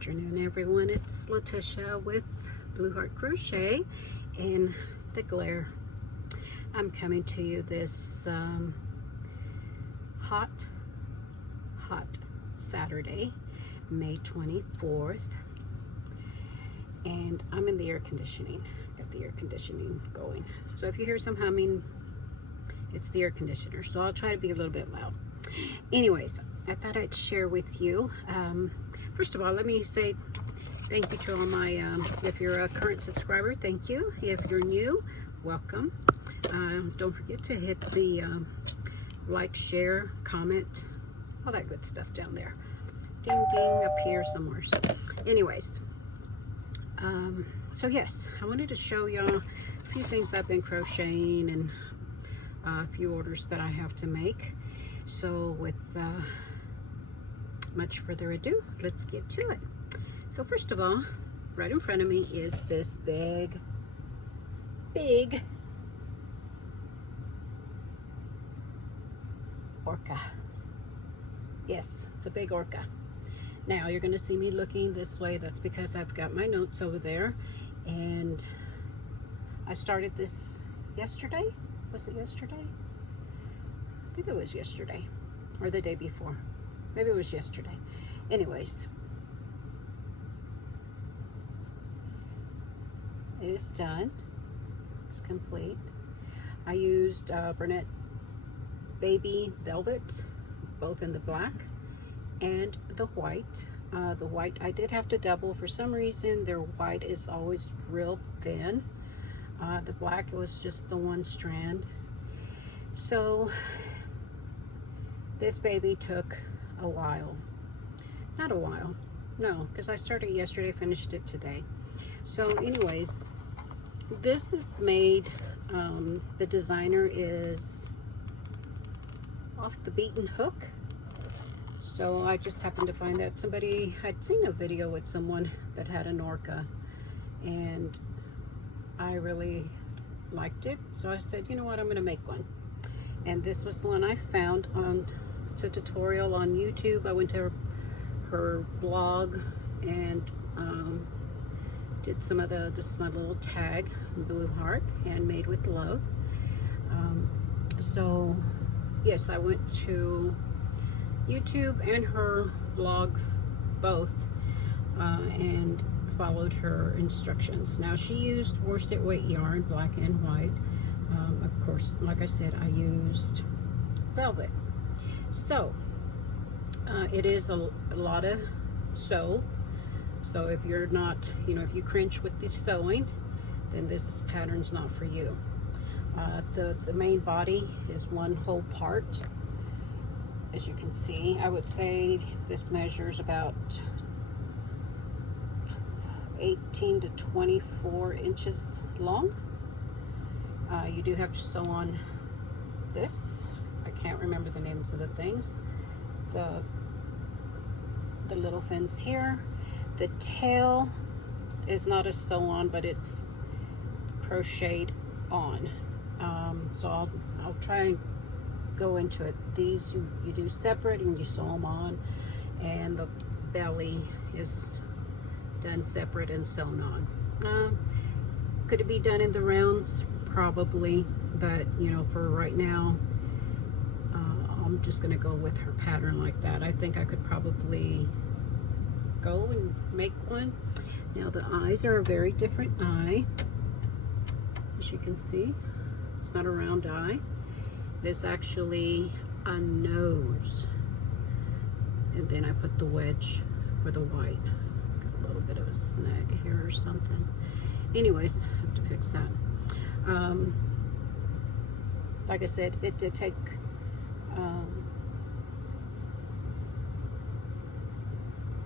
afternoon, everyone. It's Letitia with Blue Heart Crochet in the glare. I'm coming to you this hot Saturday, May 24th, and I'm in the air conditioning. Got the air conditioning going, so if you hear some humming, it's the air conditioner, so I'll try to be a little bit loud. Anyways, I thought I'd share with you. First of all, let me say thank you to all my, if you're a current subscriber, thank you. If you're new, welcome. Don't forget to hit the like, share, comment, all that good stuff down there. Ding, ding, up here somewhere. So, anyways, so yes, I wanted to show y'all a few things I've been crocheting and a few orders that I have to make. So with much further ado, let's get to it. So first of all, right in front of me is this big orca. Yes, it's a big orca. Now you're going to see me looking this way. That's because I've got my notes over there, and I started this yesterday. Was it yesterday? I think it was yesterday or the day before. Maybe it was yesterday. Anyways, it is done. It's complete. I used Burnett Baby Velvet, both in the black and the white. The white I did have to double for some reason. Their white is always real thin. The black was just the one strand. So this baby took a while. Not a while, no, because I started yesterday, finished it today. So anyways, this is made, the designer is Off the Beaten Hook. So I just happened to find that somebody had seen a video with someone that had an orca, and I really liked it, so I said, you know what, I'm gonna make one. And this was the one I found on, it's a tutorial on YouTube. I went to her blog and did some of this is my little tag, Blue Heart, handmade with love. So yes, I went to YouTube and her blog both, and followed her instructions. Now she used worsted weight yarn, black and white. Of course, like I said, I used velvet. So it is a lot of sew. So if you're not, you know, if you cringe with the sewing, then this pattern's not for you. The main body is one whole part. As you can see, I would say this measures about 18 to 24 inches long. You do have to sew on this. I can't remember the names of the things. The little fins here. The tail is not a sew on, but it's crocheted on. So I'll try and go into it. These you do separate and you sew them on, and the belly is done separate and sewn on. Could it be done in the rounds? Probably, but you know, for right now, I'm just gonna go with her pattern like that. I think I could probably go and make one. Now the eyes are a very different eye, as you can see. It's not a round eye. It is actually a nose, and then I put the wedge for the white. Got a little bit of a snag here or something. Anyways, I have to fix that. Like I said, it did take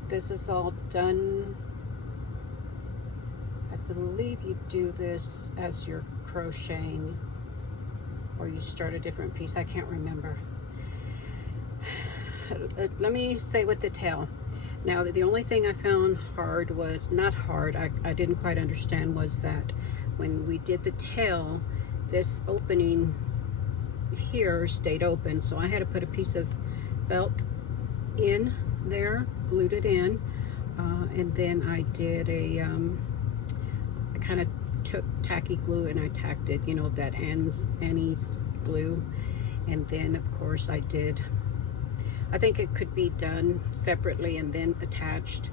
this is all done. I believe you do this as you're crocheting, or you start a different piece. I can't remember. Let me say with the tail. Now, the only thing I found hard was, not hard, I didn't quite understand, was that when we did the tail, this opening here stayed open, so I had to put a piece of felt in there, glued it in, And then I did a, I kind of took tacky glue and I tacked it, you know, that Annie's glue. And then of course I think it could be done separately and then attached,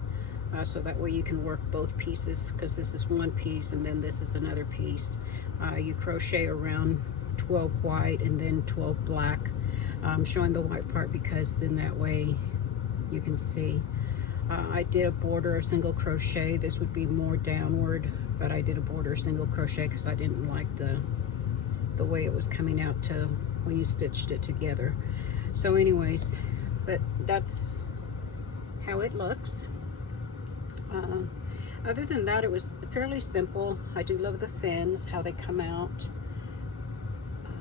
so that way you can work both pieces, because this is one piece and then this is another piece. You crochet around 12 white and then 12 black. I'm showing the white part because in that way you can see. I did a border of single crochet. This would be more downward, but I did a border single crochet because I didn't like the way it was coming out to when you stitched it together. So anyways, but that's how it looks. Other than that, it was fairly simple. I do love the fins, how they come out.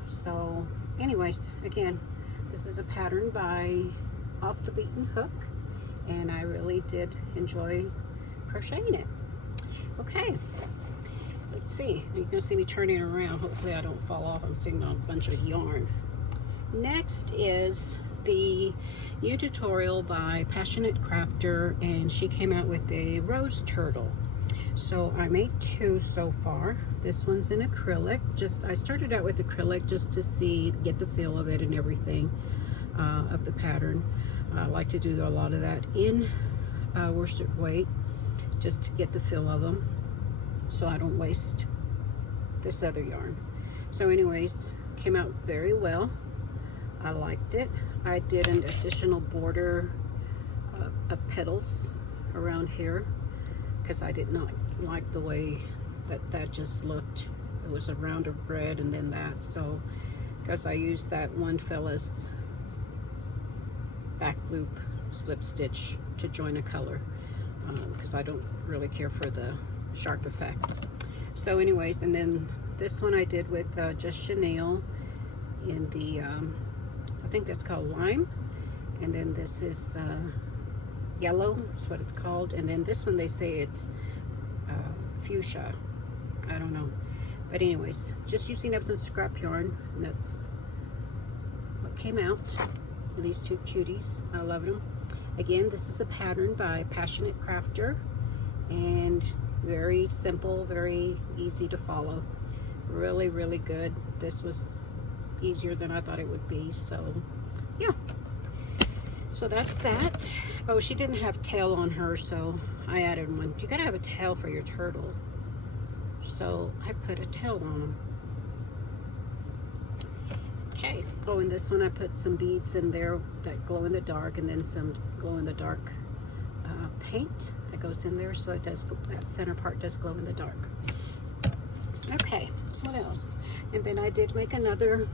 So anyways, again, this is a pattern by Off the Beaten Hook, and I really did enjoy crocheting it. Okay, let's see. You're gonna see me turning around. Hopefully I don't fall off. I'm sitting on a bunch of yarn. Next is the new tutorial by Passionate Crafter, and she came out with a rose turtle. So I made two so far. This one's in acrylic. I started out with acrylic just to get the feel of it and everything, of the pattern. I like to do a lot of that in worsted weight just to get the feel of them, so I don't waste this other yarn. So anyways, came out very well. I liked it. I did an additional border of petals around here because I did not like the way that just looked. It was a round of red and then that. So because I used that one fella's back loop slip stitch to join a color, because I don't really care for the shark effect. So anyways, and then this one I did with just chenille in the I think that's called lime, and then this is yellow, that's what it's called, and then this one they say it's fuchsia. I don't know, but anyways, just using up some scrap yarn, and that's what came out. These two cuties, I love them. Again, this is a pattern by Passionate Crafter, and very simple, very easy to follow. Really, really good. This was easier than I thought it would be, so yeah. So that's that. Oh, she didn't have tail on her, so I added one. You gotta have a tail for your turtle, so I put a tail on them. Okay. Oh, and this one I put some beads in there that glow in the dark, and then some glow in the dark paint that goes in there, so it does, that center part does glow in the dark. Okay, what else? And then I did make another,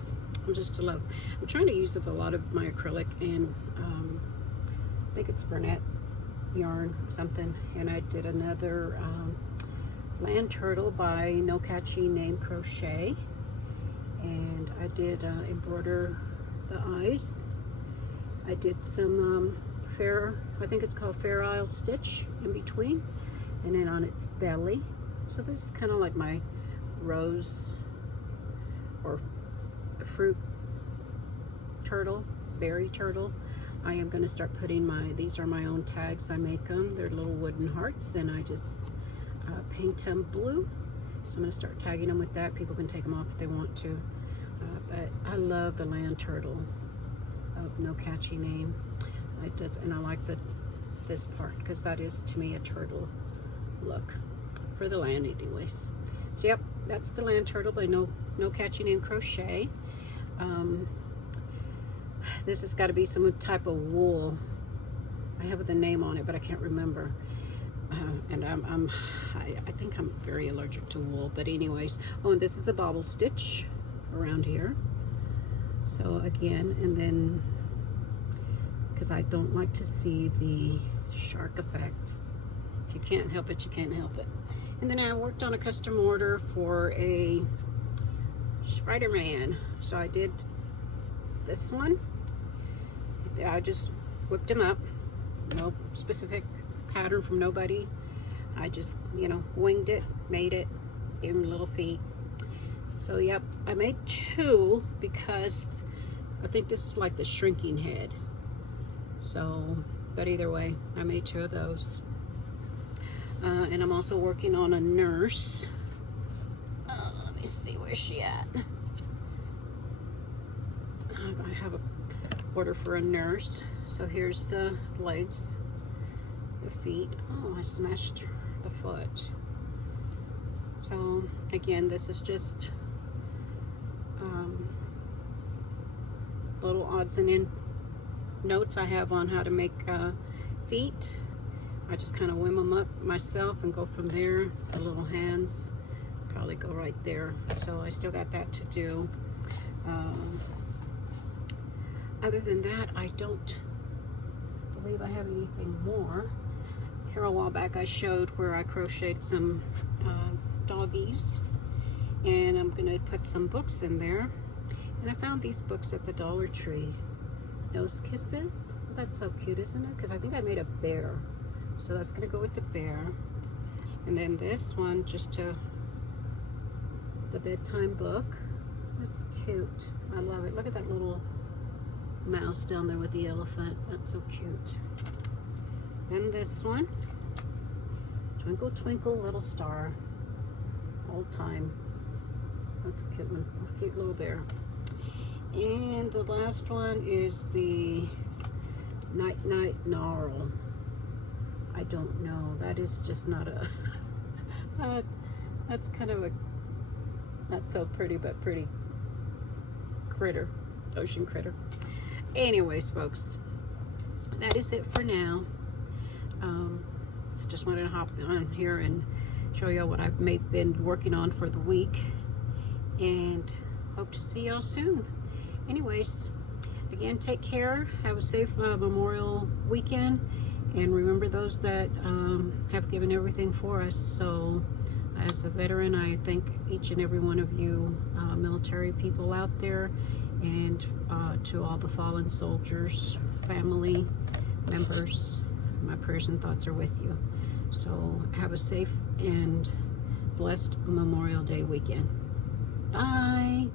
I'm trying to use up a lot of my acrylic, and I think it's Burnett yarn something, and I did another land turtle by No Catchy Name Crochet, and I did embroider the eyes. I did some I think it's called Fair Isle stitch in between, and then on its belly. So this is kind of like my rose or fruit turtle, berry turtle. I am going to start putting these are my own tags. I make them. They're little wooden hearts, and I just paint them blue. So I'm going to start tagging them with that. People can take them off if they want to. But I love the land turtle of No Catchy Name. And I like this part, because that is to me a turtle look for the land anyways. So yep, that's the land turtle by No Catchy Name Crochet. This has got to be some type of wool. I have the name on it, but I can't remember. And I think I'm very allergic to wool, but anyways. Oh, and this is a bobble stitch around here. So again, and then, because I don't like to see the shark effect. If you can't help it, you can't help it. And then I worked on a custom order for a Spider-Man. So I did this one. I just whipped him up. No specific pattern from nobody. I just, you know, winged it, made it, gave him little feet. So yep, I made two because I think this is like the shrinking head. So, but either way, I made two of those. And I'm also working on a nurse. Let me see, where's she at? I have a order for a nurse. So here's the legs, the feet. Oh, I smashed the foot. So again, this is just little odds and end notes I have on how to make feet. I just kind of whim them up myself and go from there. The little hands probably go right there. So I still got that to do. Other than that, I don't believe I have anything more. Here a while back I showed where I crocheted some doggies, and I'm gonna put some books in there. And I found these books at the Dollar Tree. Nose Kisses. Well, that's so cute, isn't it? Because I think I made a bear. So that's gonna go with the bear. And then this one, just the bedtime book. That's cute. I love it. Look at that little mouse down there with the elephant. That's so cute. Then this one. Twinkle, twinkle, little star. Old time. That's a cute one. A cute little bear. And the last one is the Night Night Gnarl. I don't know. That is just not a... that's kind of a not so pretty, but pretty critter. Ocean critter. Anyways, folks, that is it for now. I just wanted to hop on here and show y'all what I've been working on for the week. And hope to see y'all soon. Anyways, again, take care. Have a safe Memorial weekend. And remember those that have given everything for us. So as a veteran, I thank each and every one of you military people out there, and to all the fallen soldiers, family members, my prayers and thoughts are with you. So have a safe and blessed Memorial Day weekend. Bye.